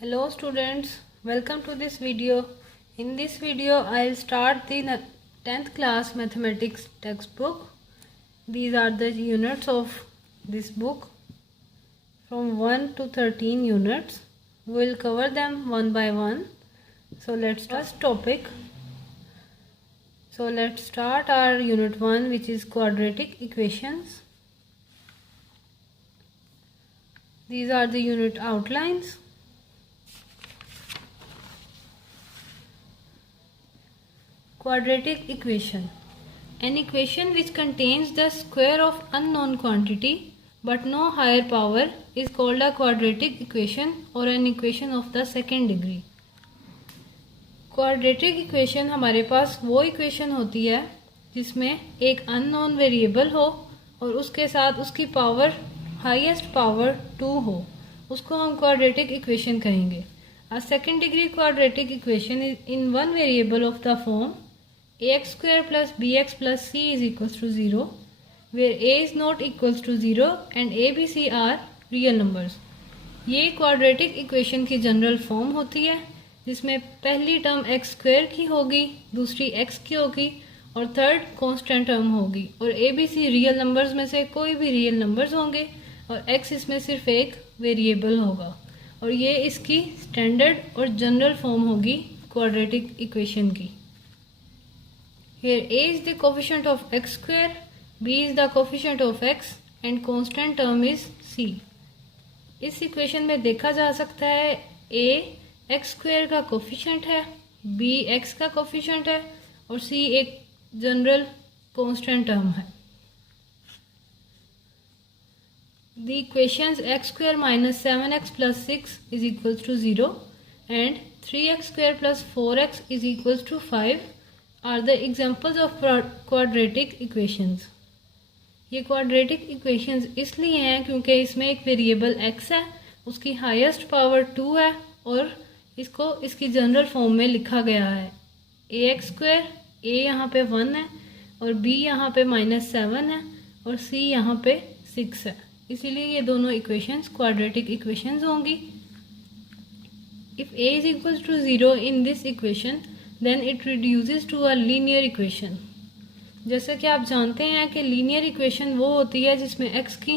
Hello students, welcome to this video. In this video I will start the 10th class mathematics textbook. These are the units of this book from 1 to 13 units. We will cover them one by one. So let's start topic. So let's start our unit 1, which is quadratic equations. These are the unit outlines. Quadratic equation. An equation which contains the square of unknown quantity but no higher power is called a quadratic equation or an equation of the second degree. Quadratic equation हमारे पास वो equation होती है जिसमें एक unknown variable हो और उसके साथ उसकी पावर हाईएस्ट पावर 2 हो, उसको हम क्वाड्रेटिक इक्वेशन कहेंगे. A second degree quadratic equation is in one variable of the form ax square plus bx plus c is equals to 0, where a is not equals to 0 and a, b, c are real numbers. ये quadratic equation की general form होती है जिसमें पहली term x square की होगी, दूसरी x की होगी और थर्ड कांस्टेंट टर्म होगी और a b c real numbers में से कोई भी रियल नंबर्स होंगे और एक्स इसमें सिर्फ एक वेरिएबल होगा और ये इसकी स्टैंडर्ड और जनरल फॉर्म होगी क्वाड्रेटिक इक्वेशन की. Here a is the coefficient of x square, b is the coefficient of x and constant term is c. इस इक्वेशन में देखा जा सकता है a x स्क्वायर का कोफिशिएंट है, b x का कोफिशिएंट है और c एक जनरल कांस्टेंट टर्म है. The equations x square minus 7x plus 6 is equals to 0 and 3x square plus 4x is equals to 5 are the examples of quadratic equations. ये quadratic equations इसलिए हैं क्योंकि इसमें एक वेरिएबल x है, उसकी highest power 2 है और इसको इसकी जनरल फॉर्म में लिखा गया है ax स्क्वायर, a यहाँ पे 1 है और b यहाँ पे -7 है और c यहाँ पे 6 है, इसीलिए ये दोनों इक्वेशंस क्वाड्रेटिक इक्वेशंस होंगी. If a is equals to 0 in this equation then it reduces to a linear equation. जैसे कि आप जानते हैं कि लीनियर इक्वेशन वो होती है जिसमें x की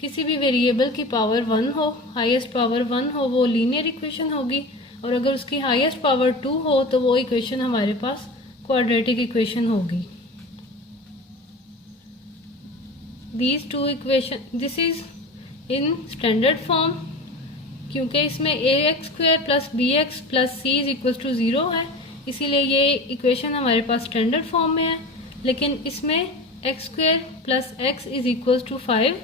किसी भी वेरिएबल की पावर 1 हो, हाईएस्ट पावर 1 हो, वो लीनियर इक्वेशन होगी और अगर उसकी हाईएस्ट पावर 2 हो तो वो इक्वेशन हमारे पास क्वाड्रेटिक इक्वेशन होगी. These two equation, this is in standard form क्योंकि इसमें ax square plus bx plus c is equal to 0 है, इसीलिए ये इक्वेशन हमारे पास स्टैंडर्ड फॉर्म में है. लेकिन इसमें x square plus x is equal to 5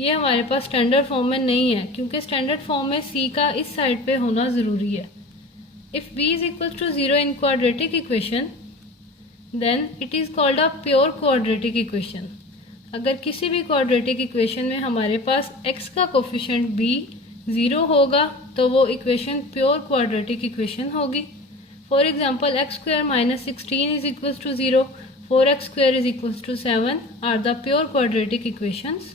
ये हमारे पास स्टैंडर्ड फॉर्म में नहीं है क्योंकि स्टैंडर्ड फॉर्म में c का इस साइड पे होना ज़रूरी है. If b is equal to 0 in quadratic equation then it is called a pure quadratic equation. अगर किसी भी क्वाड्रेटिक इक्वेशन में हमारे पास x का कोफिशिएंट b 0 होगा तो वो इक्वेशन प्योर क्वाड्रेटिक इक्वेशन होगी. For example, x square minus 16 is equals to 0, 4x square is equals to 7 are the pure quadratic equations.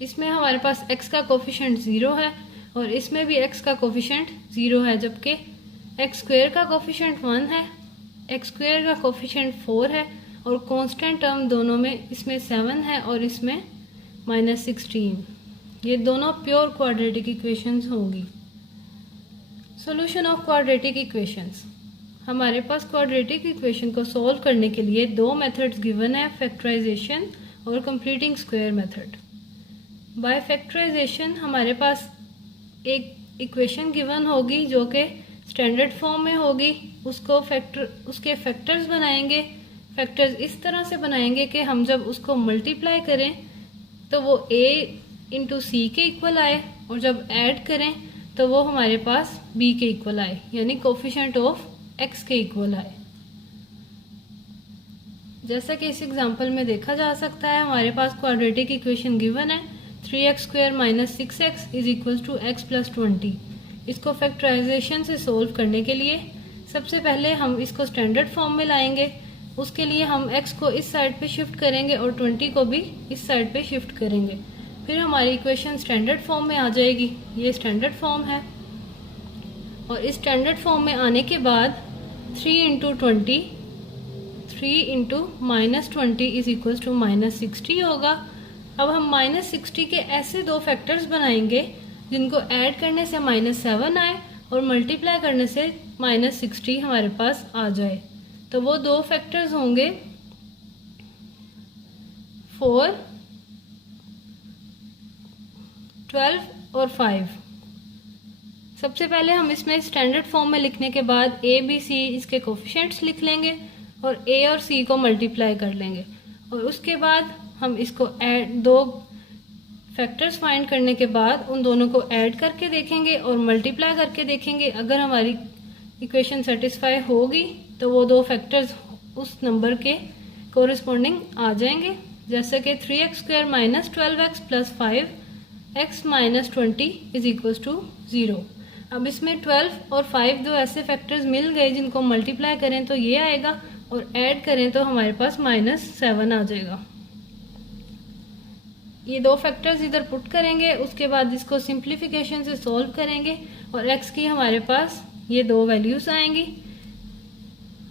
इसमें हमारे पास x का कोफिशिएंट 0 है और इसमें भी x का कोफिशिएंट 0 है, जबकि x स्क्वायर का कोफिशिएंट 1 है, x स्क्वायर का कोफिशिएंट 4 है और कांस्टेंट टर्म दोनों में इसमें 7 है और इसमें -16. ये दोनों प्योर क्वाड्रेटिक इक्वेशंस होंगी. Solution of quadratic equations. हमारे पास क्वाड्रेटिक इक्वेशन को सॉल्व करने के लिए दो मेथड्स गिवन है, फैक्टराइजेशन और completing square method. By factorization हमारे पास एक इक्वेशन गिवन होगी जो कि स्टैंडर्ड फॉर्म में होगी, उसके फैक्टर्स बनाएंगे. फैक्टर्स इस तरह से बनाएंगे कि हम जब उसको मल्टीप्लाई करें तो वो a इंटू सी के इक्वल आए और जब ऐड करें तो वो हमारे पास b के इक्वल आए, यानी कोफिशिएंट ऑफ x के इक्वल आए. जैसा कि इस एग्जांपल में देखा जा सकता है हमारे पास क्वाड्रेटिक इक्वेशन गिवन है 3x square minus 6x is equal to x plus 20. इसको फैक्टराइजेशन से सोल्व करने के लिए सबसे पहले हम इसको स्टैंडर्ड फॉर्म में लाएंगे. उसके लिए हम x को इस साइड पे शिफ्ट करेंगे और 20 को भी इस साइड पे शिफ्ट करेंगे, फिर हमारी इक्वेशन स्टैंडर्ड फॉर्म में आ जाएगी. ये स्टैंडर्ड फॉर्म है. और इस स्टैंडर्ड फॉर्म में आने के बाद 3 into 20, 3 into -20 is equal to -60 होगा। अब हम -60 के ऐसे दो फैक्टर्स बनाएंगे जिनको ऐड करने से -7 आए और मल्टीप्लाई करने से -60 हमारे पास आ जाए। तो वो दो फैक्टर्स होंगे 4, 12 और 5। सबसे पहले हम इसमें स्टैंडर्ड फॉर्म में लिखने के बाद ए बी सी इसके कोफिशिएंट्स लिख लेंगे और ए और सी को मल्टीप्लाई कर लेंगे और उसके बाद हम इसको ऐड, दो फैक्टर्स फाइंड करने के बाद उन दोनों को ऐड करके देखेंगे और मल्टीप्लाई करके देखेंगे। अगर हमारी इक्वेशन सेटिस्फाई होगी तो वो दो फैक्टर्स उस नंबर के कोरिस्पोंडिंग आ जाएंगे, जैसे कि 3x² minus 12x plus 5x minus 20 is equal to 0। अब इसमें 12 और 5 दो ऐसे फैक्टर्स मिल गए जिनको मल्टीप्लाई करें तो ये आएगा और ऐड करें तो हमारे पास -7 आ जाएगा। ये दो फैक्टर्स इधर पुट करेंगे, उसके बाद इसको सिंप्लीफिकेशन से सॉल्व करेंगे और x की हमारे पास ये दो वैल्यूज आएंगी।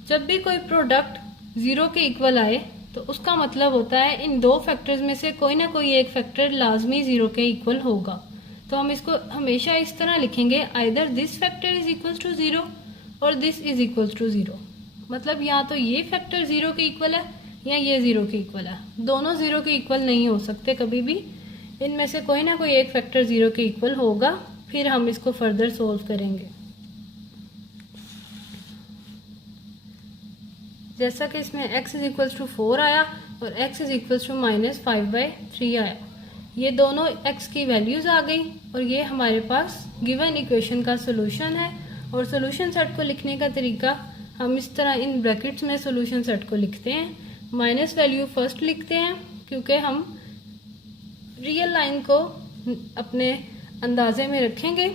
जब भी कोई प्रोडक्ट 0 के इक्वल आए तो उसका मतलब होता है इन दो फैक्टर्स में से कोई ना कोई एक फैक्टर लाजमी 0 के इक्वल होगा। तो हम इसको हमेशा इस तरह लिखेंगे, either this factor is equal to 0 और दिस इज इक्वल टू 0। मतलब या तो ये फैक्टर 0 के इक्वल है या ये 0 के इक्वल है, दोनों 0 के इक्वल नहीं हो सकते कभी भी। इनमें से कोई ना कोई एक फैक्टर 0 के इक्वल होगा, फिर हम इसको फर्दर सोल्व करेंगे। जैसा कि इसमें x इज इक्वल टू 4 आया और x इज इक्वल टू -5/3 आया, ये दोनों x की वैल्यूज आ गई और ये हमारे पास गिवन इक्वेशन का सोल्यूशन है। और सोल्यूशन सेट को लिखने का तरीका हम इस तरह इन ब्रैकेट्स में सोल्यूशन सेट को लिखते हैं। माइनस वैल्यू फर्स्ट लिखते हैं क्योंकि हम रियल लाइन को अपने अंदाजे में रखेंगे।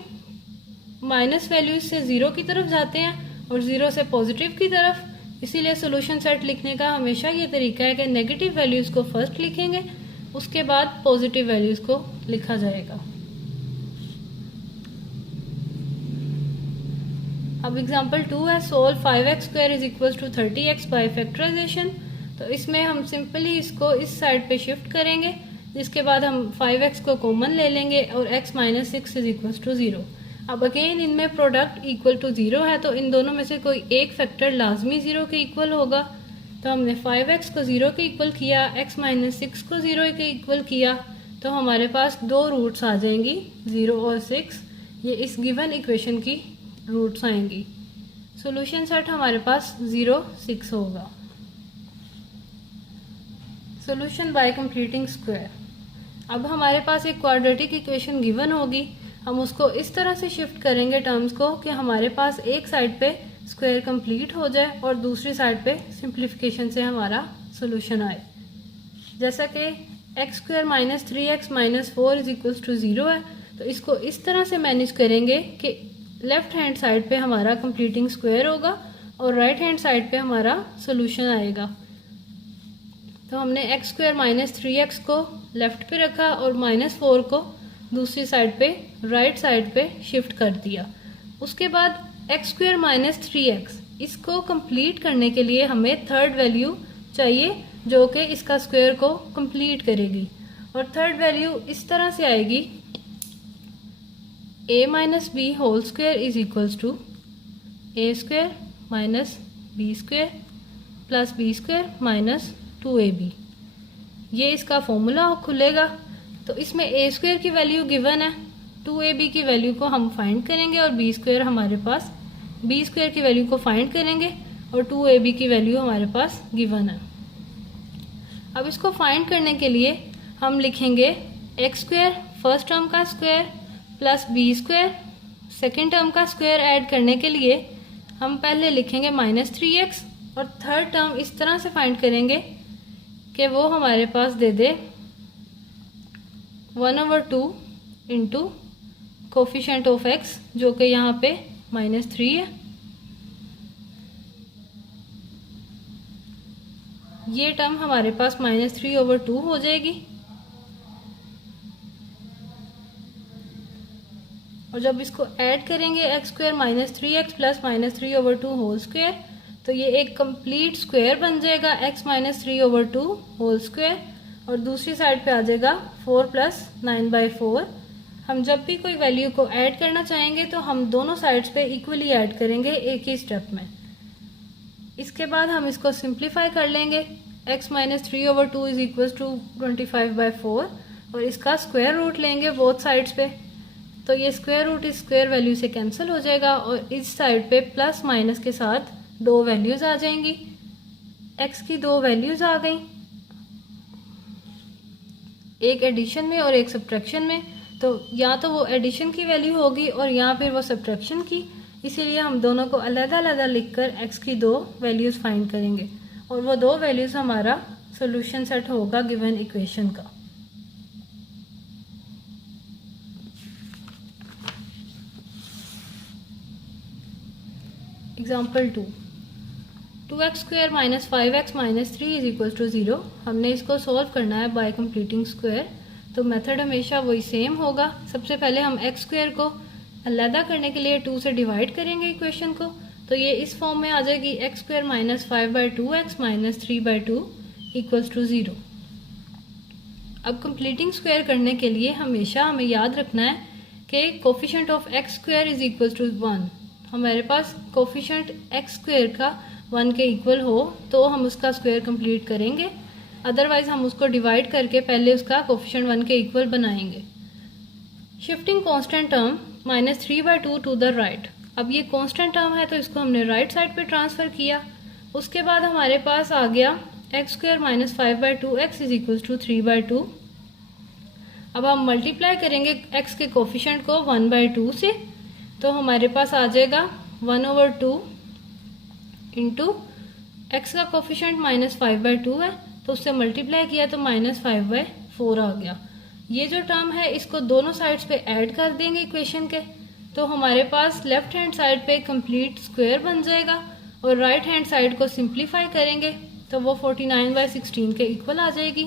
माइनस वैल्यू से 0 की तरफ जाते हैं और 0 से पॉजिटिव की तरफ, इसीलिए सोल्यूशन सेट लिखने का हमेशा ये तरीका है कि नेगेटिव वैल्यूज को फर्स्ट लिखेंगे, उसके बाद पॉजिटिव वैल्यूज को लिखा जाएगा। अब एग्जांपल 2 है, solve 5x² is equal to 30x by factorization. तो इसमें हम सिंपली इसको इस साइड पे शिफ्ट करेंगे, जिसके बाद हम 5x को कॉमन ले लेंगे और x minus 6 is equal to 0। अब अगेन इनमें प्रोडक्ट इक्वल टू 0 है तो इन दोनों में से कोई एक फैक्टर लाजमी 0 के इक्वल होगा। तो हमने 5x को 0 के इक्वल किया, x माइनस 6 को 0 के इक्वल किया, तो हमारे पास दो रूट्स आ जाएंगी 0 और 6। ये इस गिवन इक्वेशन की रूट्स आएंगी। सॉल्यूशन सेट हमारे पास 0, 6 होगा। Solution bye completing square. अब हमारे पास एक क्वाड्रेटिक इक्वेशन गिवन होगी, हम उसको इस तरह से शिफ्ट करेंगे टर्म्स को कि हमारे पास एक साइड पे स्क्वायर कंप्लीट हो जाए और दूसरी साइड पे सिंप्लीफिकेशन से हमारा सॉल्यूशन आए। जैसा कि x² minus 3x minus 4 is equal to 0 है, तो इसको इस तरह से मैनेज करेंगे कि लेफ्ट हैंड साइड पे हमारा कंप्लीटिंग स्क्वायर होगा और राइट हैंड साइड पे हमारा सॉल्यूशन आएगा। तो हमने x² माइनस 3x को लेफ्ट पे रखा और -4 को दूसरी साइड पे राइट साइड पे शिफ्ट कर दिया। उसके बाद x² माइनस 3x, इसको कंप्लीट करने के लिए हमें थर्ड वैल्यू चाहिए जो कि इसका स्क्वायर को कंप्लीट करेगी। और थर्ड वैल्यू इस तरह से आएगी, a minus b whole square is equals to a² minus b² plus b² minus 2ab। ये इसका फॉर्मूला खुलेगा। तो इसमें a² की वैल्यू गिवन है, 2ab की वैल्यू को हम फाइंड करेंगे और b² हमारे पास b² की वैल्यू को फाइंड करेंगे और 2ab की वैल्यू हमारे पास गिवन है। अब इसको फाइंड करने के लिए हम लिखेंगे x² फर्स्ट टर्म का square plus b² second term का स्क्वायर। ऐड करने के लिए हम पहले लिखेंगे -3x और थर्ड टर्म इस तरह से फाइंड करेंगे कि वो हमारे पास दे दे 1/2 इंटू कोफिशिएंट ऑफ x, जो कि यहाँ पे -3 है। ये टर्म हमारे पास -3/2 हो जाएगी और जब इसको ऐड करेंगे x square minus 3x plus minus 3/2 whole square, तो ये एक कंप्लीट स्क्वायर बन जाएगा x माइनस 3/2 होल स्क्वायर, और दूसरी साइड पे आ जाएगा 4 प्लस 9/4। हम जब भी कोई वैल्यू को ऐड करना चाहेंगे तो हम दोनों साइड्स पे इक्वली ऐड करेंगे एक ही स्टेप में। इसके बाद हम इसको सिंप्लीफाई कर लेंगे। x minus 3/2 is equal to 25/4 और इसका स्क्वायर रूट लेंगे बोथ साइड्स पे, तो ये स्क्वायर रूट इस स्क्वायर वैल्यू से कैंसिल हो जाएगा और इस साइड पे प्लस माइनस के साथ दो वैल्यूज आ जाएंगी। x की दो वैल्यूज आ गई, एक एडिशन में और एक सब्ट्रैक्शन में, तो या तो वो एडिशन की वैल्यू होगी और या फिर वो सब्ट्रैक्शन की, इसीलिए हम दोनों को अलग-अलग लिखकर x की दो वैल्यूज फाइंड करेंगे और वो दो वैल्यूज हमारा सॉल्यूशन सेट होगा गिवन इक्वेशन का। Example 2, 2x square minus 5x minus 3 is equal to 0। हमने इसको सॉल्व करना है बाय कंप्लीटिंग स्क्वायर, तो मेथड हमेशा वही सेम होगा। सबसे पहले हम x स्क्वायर को अलहदा करने के लिए 2 से डिवाइड करेंगे इक्वेशन को, तो ये इस फॉर्म में आ जाएगी x square minus 5/2x minus 3/2 equals to 0। अब कंप्लीटिंग स्क्वायर करने के लिए हमेशा हमें याद रखना है कि coefficient of x square is equal to 1। हमारे पास कोफिशिएंट x स्क्वायर का 1 के इक्वल हो तो हम उसका स्क्वायर कंप्लीट करेंगे, अदरवाइज हम उसको डिवाइड करके पहले उसका कोफिशिएंट 1 के इक्वल बनाएंगे। Shifting constant term minus 3/2 to the right. अब ये कांस्टेंट टर्म है तो इसको हमने राइट साइड पे ट्रांसफर किया। उसके बाद हमारे पास आ गया x square minus 5/2x is equal to 3/2। अब हम मल्टीप्लाई करेंगे x के कोफिशिएंट को 1/2 से, तो हमारे पास आ जाएगा 1/2 इंटू एक्स का कोफिशिएंट माइनस 5/2 है तो उससे मल्टीप्लाई किया तो माइनस 5/4 आ गया। ये जो टर्म है इसको दोनों साइड्स पे ऐड कर देंगे इक्वेशन के, तो हमारे पास लेफ्ट हैंड साइड पे कंप्लीट स्क्वायर बन जाएगा और राइट हैंड साइड को सिंप्लीफाई करेंगे तो वो 49/16 के इक्वल आ जाएगी।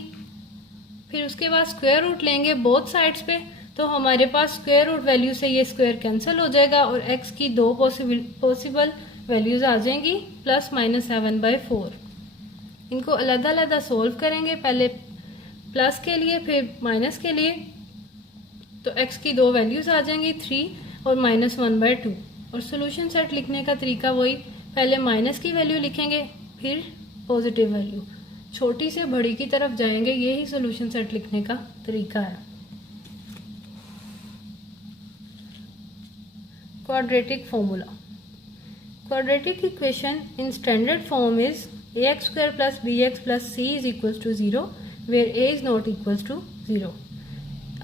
फिर उसके बाद स्क्वायर रूट लेंगे बोथ साइड्स पे, तो हमारे पास स्क्वायर रूट वैल्यू से ये स्क्वायर कैंसिल हो जाएगा और x की दो पॉसिबल वैल्यूज आ जाएंगी प्लस माइनस 7/4। इनको अलग-अलग सोल्व करेंगे, पहले प्लस के लिए फिर माइनस के लिए, तो x की दो वैल्यूज आ जाएंगी 3 और माइनस 1/2। और सोल्यूशन सेट लिखने का तरीका वही, पहले माइनस की वैल्यू लिखेंगे फिर पॉजिटिव वैल्यू, छोटी से बड़ी की तरफ जाएंगे, यही सोल्यूशन सेट लिखने का तरीका है। Quadratic formula. Quadratic equation in standard form is ax square plus bx plus c is equals to 0 where a is not equals to 0।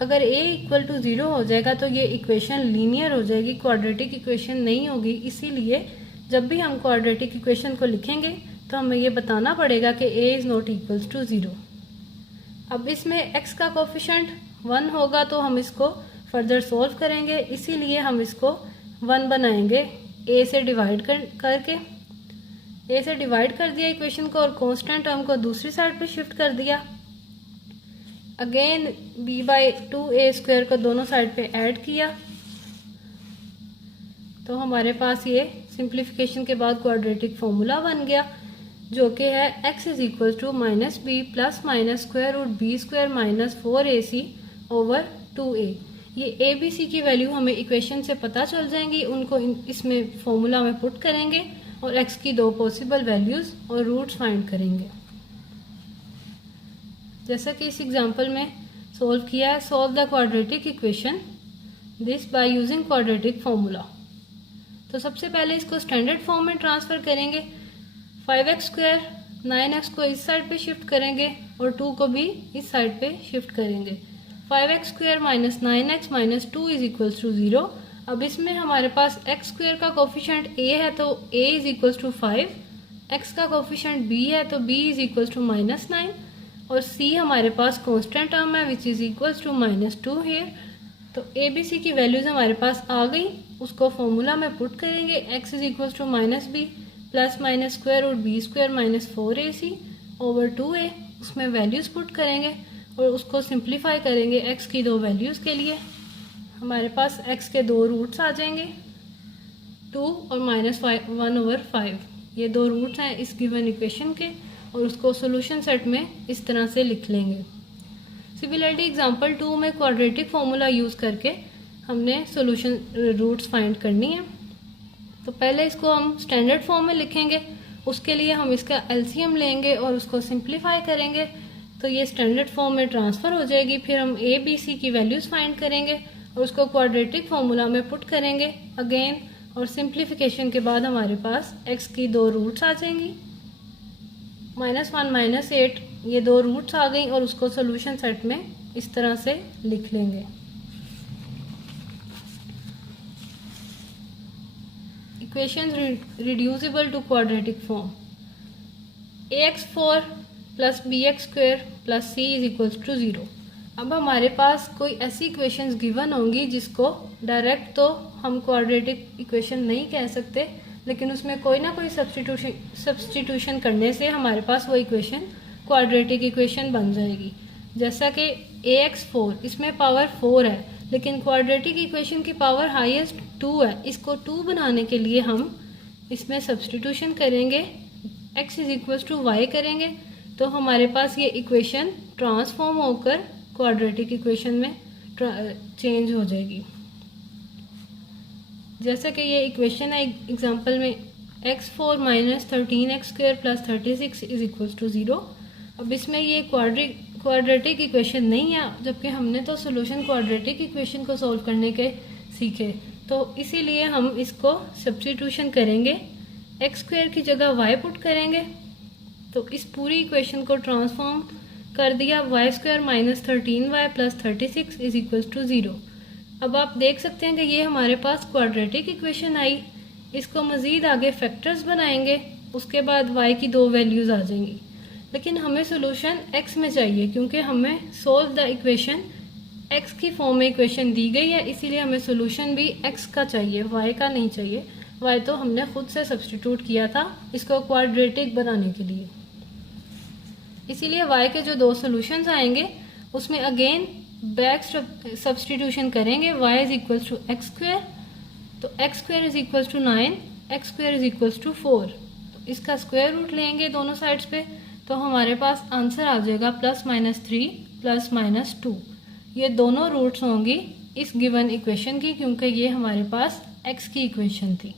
अगर a इक्वल टू 0 हो जाएगा तो ये इक्वेशन लीनियर हो जाएगी, क्वाड्रेटिक इक्वेशन नहीं होगी। इसीलिए जब भी हम क्वाड्रेटिक इक्वेशन को लिखेंगे तो हमें ये बताना पड़ेगा कि a is not equals to 0। अब इसमें x का कोफिशिएंट 1 होगा तो हम इसको फर्दर सोल्व करेंगे, इसीलिए हम इसको 1 बनाएंगे a से डिवाइड करके। a से डिवाइड कर दिया इक्वेशन को और कांस्टेंट टर्म को दूसरी साइड पे शिफ्ट कर दिया। अगेन b/2a² को दोनों साइड पे ऐड किया, तो हमारे पास ये सिंप्लीफिकेशन के बाद क्वाड्रेटिक फॉर्मूला बन गया जो कि है x is equal to minus b plus minus square root b² minus 4ac over 2a। ये a b c की वैल्यू हमें इक्वेशन से पता चल जाएंगी, उनको इसमें फॉर्मूला में पुट करेंगे और x की दो पॉसिबल वैल्यूज और रूट्स फाइंड करेंगे। जैसा कि इस एग्जांपल में सोल्व किया है, solve the quadratic equation this by using quadratic formula. तो सबसे पहले इसको स्टैंडर्ड फॉर्म में ट्रांसफर करेंगे। 5x² 9x को इस साइड पे शिफ्ट करेंगे और 2 को भी इस साइड पे शिफ्ट करेंगे। 5x² minus 9x minus 2 is equals to 0। अब इसमें हमारे पास x² का कोफिशिएंट a है तो a is equals to 5, x का कोफिशिएंट b है तो b is equals to minus 9 और c हमारे पास कांस्टेंट टर्म है which is equals to minus 2 here. तो a b c की वैल्यूज हमारे पास आ गई, उसको फॉर्मूला में पुट करेंगे। x is equals to minus b plus minus square root b² minus 4ac over 2a, उसमें वैल्यूज पुट करेंगे और उसको सिंप्लीफाई करेंगे x की दो वैल्यूज के लिए। हमारे पास x के दो रूट्स आ जाएंगे, 2 और -1/5। ये दो रूट्स हैं इस गिवन इक्वेशन के, और उसको सॉल्यूशन सेट में इस तरह से लिख लेंगे। सिमिलरली एग्जांपल 2 में क्वाड्रेटिक फॉर्मूला यूज़ करके हमने सॉल्यूशन रूट्स फाइंड करनी है। तो पहले इसको हम स्टैंडर्ड फॉर्म में लिखेंगे, उसके लिए हम इसका एलसीएम लेंगे और उसको सिंप्लीफाई करेंगे, तो ये स्टैंडर्ड फॉर्म में ट्रांसफ़र हो जाएगी। फिर हम ए बी सी की वैल्यूज़ फाइंड करेंगे और उसको क्वाड्रेटिक फॉर्मूला में पुट करेंगे अगेन, और सिंप्लीफिकेशन के बाद हमारे पास x की दो रूट्स आ जाएंगी, -1 -8, ये दो रूट्स आ गई, और उसको सॉल्यूशन सेट में इस तरह से लिख लेंगे। Equation reducible to quadratic form, ax4 + bx² + c = 0। अब हमारे पास कोई ऐसी इक्वेशंस गिवन होंगी जिसको डायरेक्ट तो हम क्वाड्रेटिक इक्वेशन नहीं कह सकते, लेकिन उसमें कोई ना कोई सब्स्टिट्यूशन करने से हमारे पास वो इक्वेशन क्वाड्रेटिक इक्वेशन बन जाएगी। जैसा कि ax4, इसमें पावर 4 है, लेकिन क्वाड्रेटिक इक्वेशन की पावर हाईएस्ट 2 है। इसको 2 बनाने के लिए हम इसमें सब्स्टिट्यूशन करेंगे, x = y करेंगे, तो हमारे पास ये इक्वेशन ट्रांसफॉर्म होकर क्वाड्रेटिक इक्वेशन में चेंज हो जाएगी। जैसा कि ये इक्वेशन है एग्जांपल में x4 - 13x² + 36 = 0। अब इसमें ये क्वाड्रेटिक इक्वेशन नहीं है, जबकि हमने तो सॉल्यूशन क्वाड्रेटिक इक्वेशन को सॉल्व करने के सीखे, तो इसीलिए हम इसको सब्स्टिट्यूशन करेंगे, x² की जगह y पुट करेंगे, तो इस पूरी इक्वेशन को ट्रांसफॉर्म कर दिया, y² - 13y + 36 = 0। अब आप देख सकते हैं कि ये हमारे पास क्वाड्रेटिक इक्वेशन आई। इसको मज़ीद आगे फैक्टर्स बनाएंगे, उसके बाद y की दो वैल्यूज़ आ जाएंगी, लेकिन हमें सोल्यूशन x में चाहिए, क्योंकि हमें सोल्व द इक्वेशन x की फॉर्म में इक्वेशन दी गई है, इसीलिए हमें सोल्यूशन भी x का चाहिए, y का नहीं चाहिए। y तो हमने खुद से सब्स्टिट्यूट किया था इसको क्वाड्रेटिक बनाने के लिए। इसीलिए y के जो दो सोल्यूशंस आएंगे उसमें अगेन बैक सब्स्टिट्यूशन करेंगे, y = x², तो x² = 9, x² = 4, तो इसका स्क्वायर रूट लेंगे दोनों साइड्स पे, तो हमारे पास आंसर आ जाएगा +-3 +-2। ये दोनों रूट्स होंगी इस गिवन इक्वेशन की, क्योंकि ये हमारे पास x की इक्वेशन थी।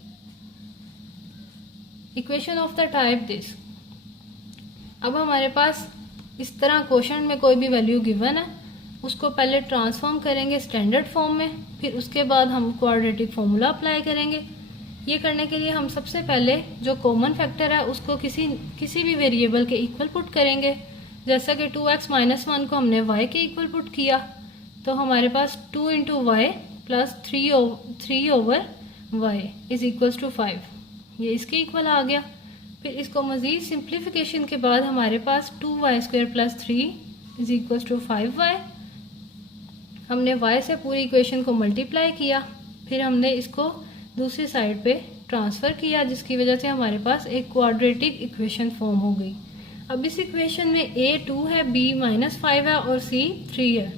Equation of the type this. अब हमारे पास इस तरह क्वेश्चन में कोई भी वैल्यू गिवन है, उसको पहले ट्रांसफॉर्म करेंगे स्टैंडर्ड फॉर्म में, फिर उसके बाद हम क्वाड्रेटिक फॉर्मूला अप्लाई करेंगे। ये करने के लिए हम सबसे पहले जो कॉमन फैक्टर है उसको किसी भी वेरिएबल के इक्वल पुट करेंगे। जैसा कि 2x - 1 को हमने y के इक्वल पुट किया, तो हमारे पास 2 × y + 3/y = 5, ये इसके इक्वल आ गया। फिर इसको मज़ीद सिंप्लीफिकेशन के बाद हमारे पास 2y² + 3 = 5y। हमने y से पूरी इक्वेशन को मल्टीप्लाई किया, फिर हमने इसको दूसरी साइड पे ट्रांसफ़र किया, जिसकी वजह से हमारे पास एक क्वाड्रेटिक इक्वेशन फॉर्म हो गई। अब इस इक्वेशन में a 2 है, b -5 है और c 3 है।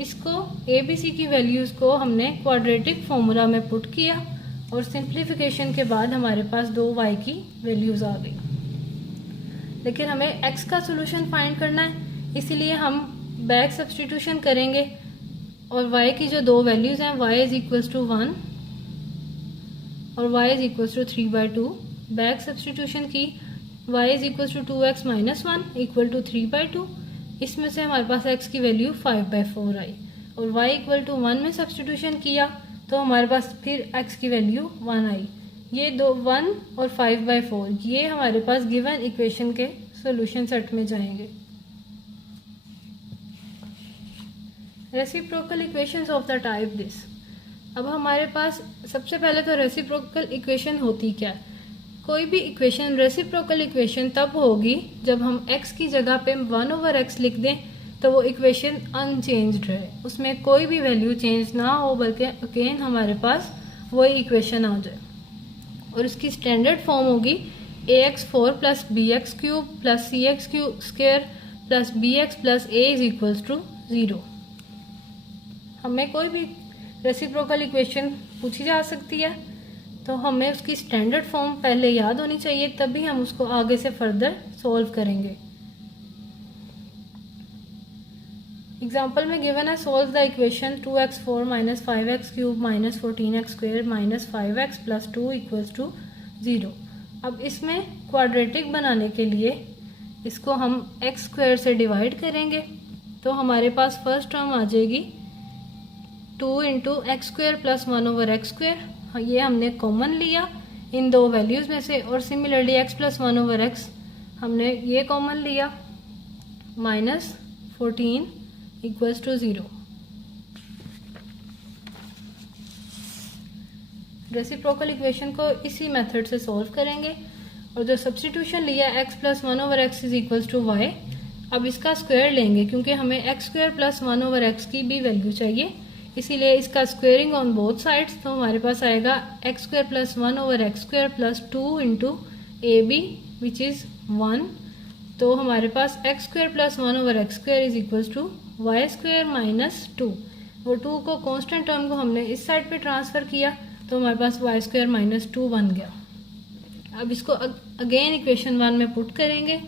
इसको a b c की वैल्यूज़ को हमने क्वाड्रेटिक फॉर्मूला में पुट किया, और सिंप्लीफिकेशन के बाद हमारे पास 2y की वैल्यूज़ आ गई। लेकिन हमें x का सोल्यूशन फाइंड करना है, इसीलिए हम बैक सब्स्टिट्यूशन करेंगे, और y की जो दो वैल्यूज़ हैं, y = 1 और y = 3/2, बैक सब्स्टिट्यूशन की, y = 2x - 1 = 3/2, इसमें से हमारे पास x की वैल्यू 5/4 आई, और y = 1 में सब्स्टिट्यूशन किया, तो हमारे पास फिर x की वैल्यू 1 आई। ये दो 1 और 5/4 ये हमारे पास गिवन इक्वेशन के सॉल्यूशन सेट में जाएंगे। Reciprocal equations of the type this. अब हमारे पास सबसे पहले तो रेसिप्रोकल इक्वेशन होती क्या है? कोई भी इक्वेशन रेसिप्रोकल इक्वेशन तब होगी जब हम x की जगह पे 1/x लिख दें, तो वो इक्वेशन अनचेंज्ड रहे, उसमें कोई भी वैल्यू चेंज ना हो, बल्कि अगेन हमारे पास वही इक्वेशन आ जाए। और इसकी स्टैंडर्ड फॉर्म होगी ax4 + bx³ + cx² + bx + a = 0। हमें कोई भी रेसिप्रोकल इक्वेशन पूछी जा सकती है, तो हमें उसकी स्टैंडर्ड फॉर्म पहले याद होनी चाहिए, तभी हम उसको आगे से फर्दर सॉल्व करेंगे। एग्जाम्पल में गिवन है solve the equation 2x4 minus 5x³ minus 14x² minus 5x plus 2 equals to 0। अब इसमें क्वाड्रेटिक बनाने के लिए इसको हम x² से डिवाइड करेंगे, तो हमारे पास फर्स्ट टर्म आ जाएगी 2 इंटू x² प्लस 1/x²। ये हमने कॉमन लिया इन दो वैल्यूज़ में से, और सिमिलरली x प्लस 1/x हमने ये कॉमन लिया, minus 14 equals to 0। Reciprocal equation को इसी मेथड से सॉल्व करेंगे, और जो सब्स्टिट्यूशन लिया x plus 1/x is equals to y, अब इसका स्क्वायर लेंगे क्योंकि हमें x² प्लस 1/x की भी वैल्यू चाहिए, इसीलिए इसका स्क्वेयरिंग ऑन बोथ साइड्स, तो हमारे पास आएगा x² plus 1/x² plus 2 into ab which is 1। तो हमारे पास x² plus 1/x² is equals to y² minus 2। वो 2 को कांस्टेंट टर्म को हमने इस साइड पे ट्रांसफ़र किया, तो हमारे पास y² माइनस 2 बन गया। अब इसको अगेन इक्वेशन 1 में पुट करेंगे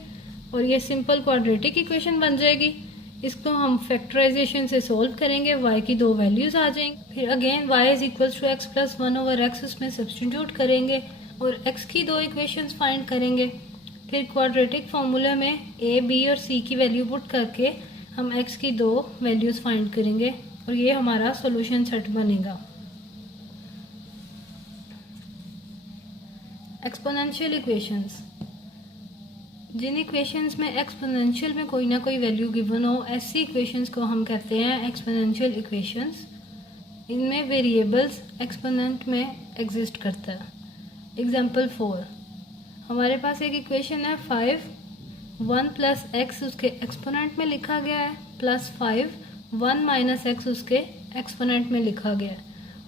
और ये सिंपल क्वाड्रेटिक इक्वेशन बन जाएगी। इसको हम फैक्टराइजेशन से सोल्व करेंगे, y की दो वैल्यूज आ जाएंगी, फिर again y is equals to x plus 1/x उसमें सब्स्टिट्यूट करेंगे और x की दो इक्वेशंस फाइंड करेंगे। फिर क्वाड्रेटिक फार्मूले में a, b और c की वैल्यू पुट करके हम x की दो वैल्यूज फाइंड करेंगे और ये हमारा सॉल्यूशन सेट बनेगा। एक्सपोनेंशियल इक्वेशंस, जिन इक्वेशंस में एक्सपोनेंशियल में कोई ना कोई वैल्यू गिवन हो, ऐसी इक्वेशंस को हम कहते हैं एक्सपोनेंशियल इक्वेशंस। इनमें वेरिएबल्स एक्सपोनेंट में एग्जिस्ट करता है। एग्जांपल 4, हमारे पास एक इक्वेशन है 5 1 प्लस एक्स उसके एक्सपोनेंट में लिखा गया है, प्लस 5 1 माइनस एक्स उसके एक्सपोनेंट में लिखा गया है,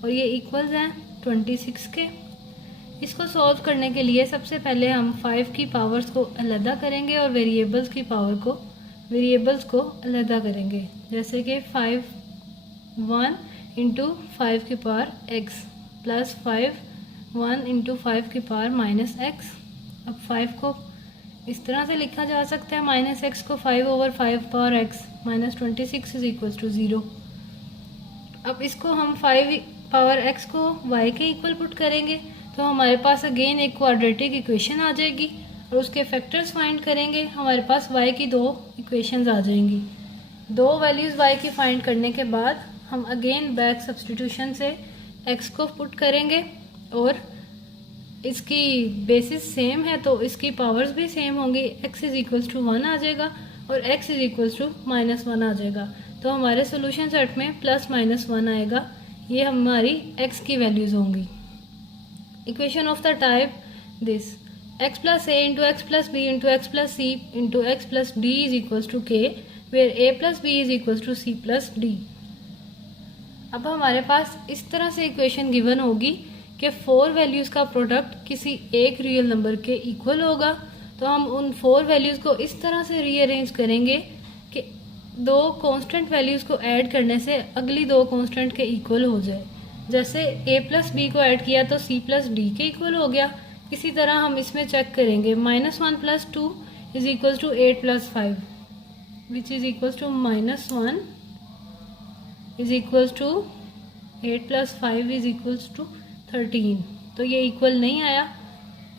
और ये इक्वल्स हैं 26 के। इसको सॉल्व करने के लिए सबसे पहले हम 5 की पावर्स को अलहदा करेंगे और वेरिएबल्स को अलहदा करेंगे, जैसे कि 5 1 इंटू 5 की पावर x प्लस 5 1 इंटू 5 की पावर माइनस x। अब 5 को इस तरह से लिखा जा सकता है, माइनस x को 5/5 power x minus 26 is equal to 0। अब इसको हम 5 पावर x को y के इक्वल पुट करेंगे, तो हमारे पास अगेन एक क्वाड्रेटिक इक्वेशन आ जाएगी और उसके फैक्टर्स फाइंड करेंगे, हमारे पास y की दो इक्वेशंस आ जाएंगी। दो वैल्यूज़ y की फाइंड करने के बाद हम अगेन बैक सब्स्टिट्यूशन से x को पुट करेंगे और इसकी बेसिस सेम है तो इसकी पावर्स भी सेम होंगी। x इज इक्वल्स टू 1 आ जाएगा और x इज इक्वल्स टू -1 आ जाएगा, तो हमारे सोल्यूशन सेट में प्लस माइनस 1 आएगा। ये हमारी x की वैल्यूज़ होंगी। Equation of the type this x plus a into x plus b into x plus c into x plus d is equals to k, where a plus b is equals to c plus d. अब हमारे पास इस तरह से equation given होगी कि 4 values का product किसी एक रियल नंबर के इक्वल होगा, तो हम उन 4 वैल्यूज़ को इस तरह से रीअरेंज करेंगे कि दो कांस्टेंट वैल्यूज़ को ऐड करने से अगली दो कांस्टेंट के इक्वल हो जाए। जैसे a प्लस बी को ऐड किया तो c प्लस डी के इक्वल हो गया। इसी तरह हम इसमें चेक करेंगे, -1 plus 2 is equals to 8 plus 5 which is equals to -1 is equals to 8 plus 5 is equals to 13। तो ये इक्वल नहीं आया,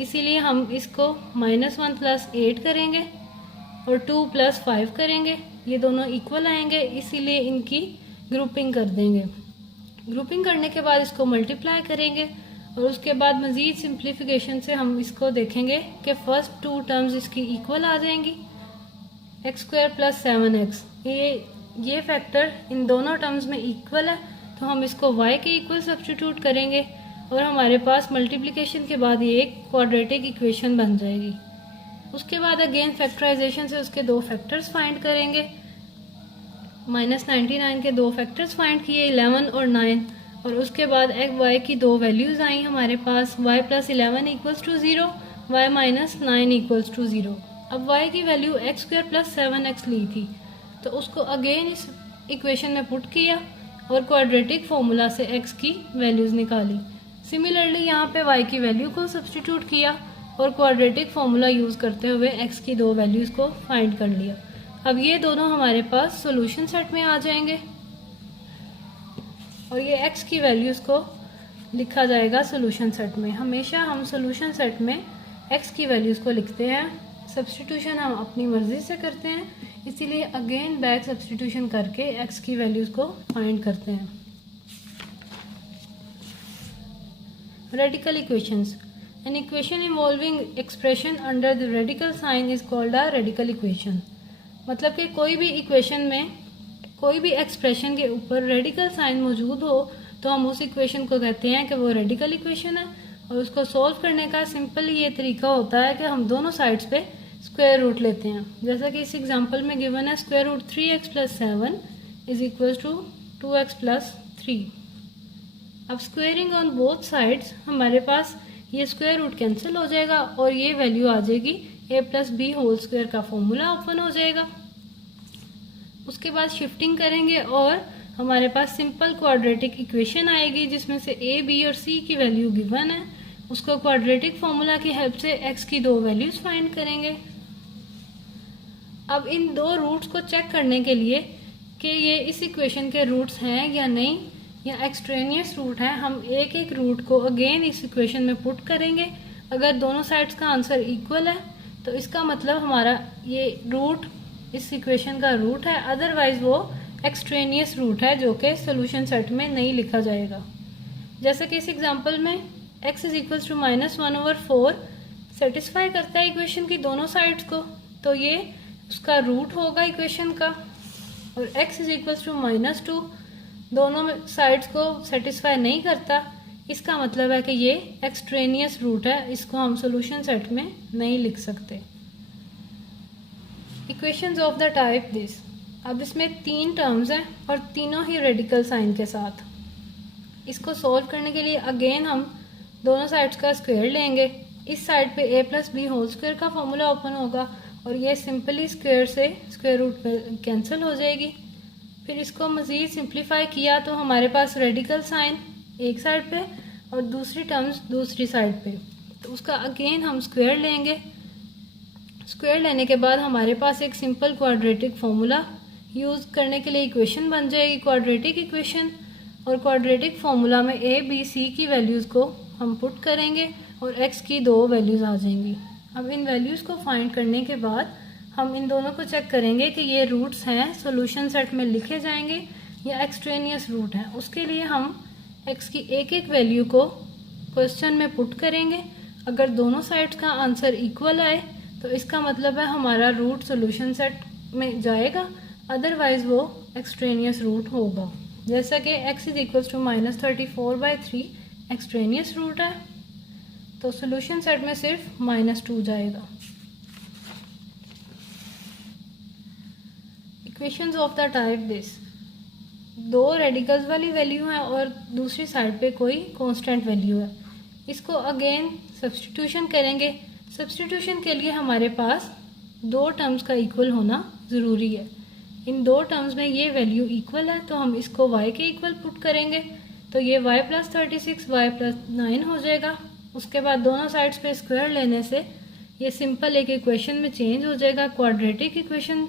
इसीलिए हम इसको -1 प्लस 8 करेंगे और 2 प्लस 5 करेंगे, ये दोनों इक्वल आएंगे, इसीलिए इनकी ग्रुपिंग कर देंगे। ग्रुपिंग करने के बाद इसको मल्टीप्लाई करेंगे और उसके बाद मज़ीद सिंप्लीफिकेशन से हम इसको देखेंगे कि फर्स्ट 2 टर्म्स इसकी इक्वल आ जाएंगी, x² प्लस 7x। ये फैक्टर इन दोनों टर्म्स में इक्वल है, तो हम इसको y के इक्वल सब्स्टिट्यूट करेंगे और हमारे पास मल्टीप्लिकेशन के बाद ये एक क्वाड्रेटिक इक्वेशन बन जाएगी। उसके बाद अगेन फैक्टराइजेशन से उसके दो फैक्टर्स फाइंड करेंगे। -99 के दो फैक्टर्स फाइंड किए, 11 और 9, और उसके बाद y की दो वैल्यूज़ आई हमारे पास, y plus 11 equals to 0, y minus 9 equals to 0। अब y की वैल्यू x² प्लस 7x ली थी, तो उसको अगेन इस इक्वेशन में पुट किया और क्वाड्रेटिक फॉर्मूला से x की वैल्यूज़ निकाली। सिमिलरली यहाँ पे y की वैल्यू को सब्स्टिट्यूट किया और क्वाड्रेटिक फॉर्मूला यूज़ करते हुए x की दो वैल्यूज़ को फाइंड कर लिया। अब ये दोनों हमारे पास सॉल्यूशन सेट में आ जाएंगे और ये x की वैल्यूज़ को लिखा जाएगा सॉल्यूशन सेट में। हमेशा हम सॉल्यूशन सेट में x की वैल्यूज़ को लिखते हैं, सब्स्टिट्यूशन हम अपनी मर्ज़ी से करते हैं, इसीलिए अगेन बैक सब्स्टिट्यूशन करके x की वैल्यूज़ को फाइंड करते हैं। Radical equations. An equation involving expression under the radical sign is called a radical equation. मतलब कि कोई भी इक्वेशन में कोई भी एक्सप्रेशन के ऊपर रेडिकल साइन मौजूद हो तो हम उस इक्वेशन को कहते हैं कि वो रेडिकल इक्वेशन है। और उसको सॉल्व करने का सिंपल ये तरीका होता है कि हम दोनों साइड्स पे स्क्वायर रूट लेते हैं। जैसा कि इस एग्जांपल में गिवन है square root 3x + 7 is equal to 2x + 3। अब स्क्वेयरिंग ऑन बोथ साइड्स हमारे पास ये स्क्वायर रूट कैंसिल हो जाएगा और ये वैल्यू आ जाएगी a + b होल स्क्वायर का फॉर्मूला ओपन हो जाएगा। उसके बाद शिफ्टिंग करेंगे और हमारे पास सिंपल क्वाड्रेटिक इक्वेशन आएगी जिसमें से a, b और c की वैल्यू गिवन है। उसको क्वाड्रेटिक फॉर्मूला की हेल्प से x की दो वैल्यूज फाइंड करेंगे। अब इन दो रूट्स को चेक करने के लिए कि ये इस इक्वेशन के रूट्स हैं या नहीं या एक्सट्रेनियस रूट है, हम एक एक रूट को अगेन इस इक्वेशन में पुट करेंगे। अगर दोनों साइड्स का आंसर इक्वल है तो इसका मतलब हमारा ये रूट इस इक्वेशन का रूट है, अदरवाइज वो एक्सट्रेनियस रूट है जो कि सोल्यूशन सेट में नहीं लिखा जाएगा। जैसे कि इस एग्जांपल में x is equal to -1/4 satisfy करता है इक्वेशन की दोनों साइड्स को, तो ये उसका रूट होगा इक्वेशन का। और x इज इक्वल टू -2 दोनों साइड्स को सेटिस्फाई नहीं करता, इसका मतलब है कि ये एक्सट्रेनियस रूट है, इसको हम सोल्यूशन सेट में नहीं लिख सकते। Equations of the type this. अब इसमें 3 टर्म्स हैं और तीनों ही रेडिकल साइन के साथ। इसको सॉल्व करने के लिए अगेन हम दोनों साइड्स का स्क्वायर लेंगे। इस साइड पे a + b होल स्क्वायर का फॉर्मूला ओपन होगा और ये सिंपली स्क्वायर से स्क्वायर रूट कैंसिल हो जाएगी। फिर इसको मज़ीद सिंप्लीफाई किया तो हमारे पास रेडिकल साइन एक साइड पे और दूसरी टर्म्स दूसरी साइड पे, तो उसका अगेन हम स्क्वायर लेंगे। स्क्वायर लेने के बाद हमारे पास एक सिंपल क्वाड्रेटिक फॉर्मूला यूज़ करने के लिए इक्वेशन बन जाएगी, क्वाड्रेटिक इक्वेशन। और क्वाड्रेटिक फॉर्मूला में a, b, c की वैल्यूज़ को हम पुट करेंगे और x की दो वैल्यूज़ आ जाएंगी। अब इन वैल्यूज़ को फाइंड करने के बाद हम इन दोनों को चेक करेंगे कि ये रूट्स हैं सॉल्यूशन सेट में लिखे जाएंगे या एक्सट्रेनियस रूट हैं। उसके लिए हम x की एक एक वैल्यू को क्वेश्चन में पुट करेंगे। अगर दोनों साइड्स का आंसर इक्वल आए तो इसका मतलब है हमारा रूट सॉल्यूशन सेट में जाएगा, अदरवाइज वो एक्सट्रेनियस रूट होगा। जैसा कि x is equal to -34/3 extraneous root है, तो सॉल्यूशन सेट में सिर्फ -2 जाएगा। Equations of the type this. दो रेडिकल्स वाली वैल्यू है और दूसरी साइड पे कोई कांस्टेंट वैल्यू है। इसको अगेन सब्स्टिट्यूशन करेंगे। सब्स्टिट्यूशन के लिए हमारे पास दो टर्म्स का इक्वल होना ज़रूरी है। इन दो टर्म्स में ये वैल्यू इक्वल है तो हम इसको y के इक्वल पुट करेंगे, तो ये y + 36 y + 9 हो जाएगा। उसके बाद दोनों साइड्स पे स्क्वायर लेने से ये सिंपल एक इक्वेशन में चेंज हो जाएगा। क्वाड्रेटिक इक्वेशन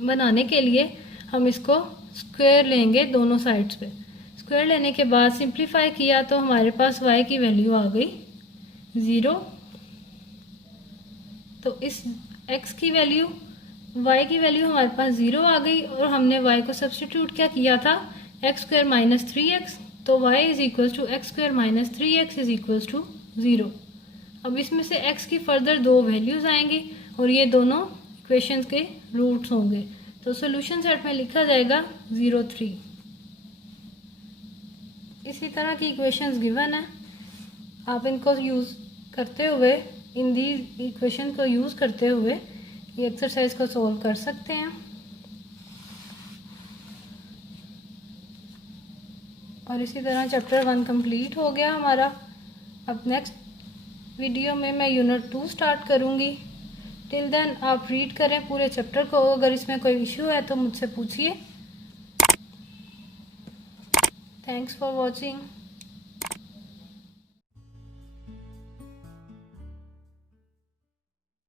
बनाने के लिए हम इसको स्क्वायर लेंगे दोनों साइड्स पे। स्क्वायर लेने के बाद सिंप्लीफाई किया तो हमारे पास y की वैल्यू आ गई 0। तो इस x की वैल्यू y की वैल्यू हमारे पास 0 आ गई और हमने y को सब्स्टिट्यूट क्या किया था x² - 3x, तो y is equal to x² - 3x is equal to 0। अब इसमें से x की फर्दर दो वैल्यूज आएंगी और ये दोनों इक्वेशंस के रूट्स होंगे, तो सॉल्यूशन सेट में लिखा जाएगा 0, 3। इसी तरह की इक्वेशंस गिवन है, आप इनको यूज़ करते हुए इन दी इक्वेशन को यूज़ करते हुए ये एक्सरसाइज को सॉल्व कर सकते हैं। और इसी तरह चैप्टर 1 कंप्लीट हो गया हमारा। अब नेक्स्ट वीडियो में मैं यूनिट 2 स्टार्ट करूँगी। टिल देन आप रीड करें पूरे चैप्टर को। अगर इसमें कोई इशू है तो मुझसे पूछिए। Thanks for watching.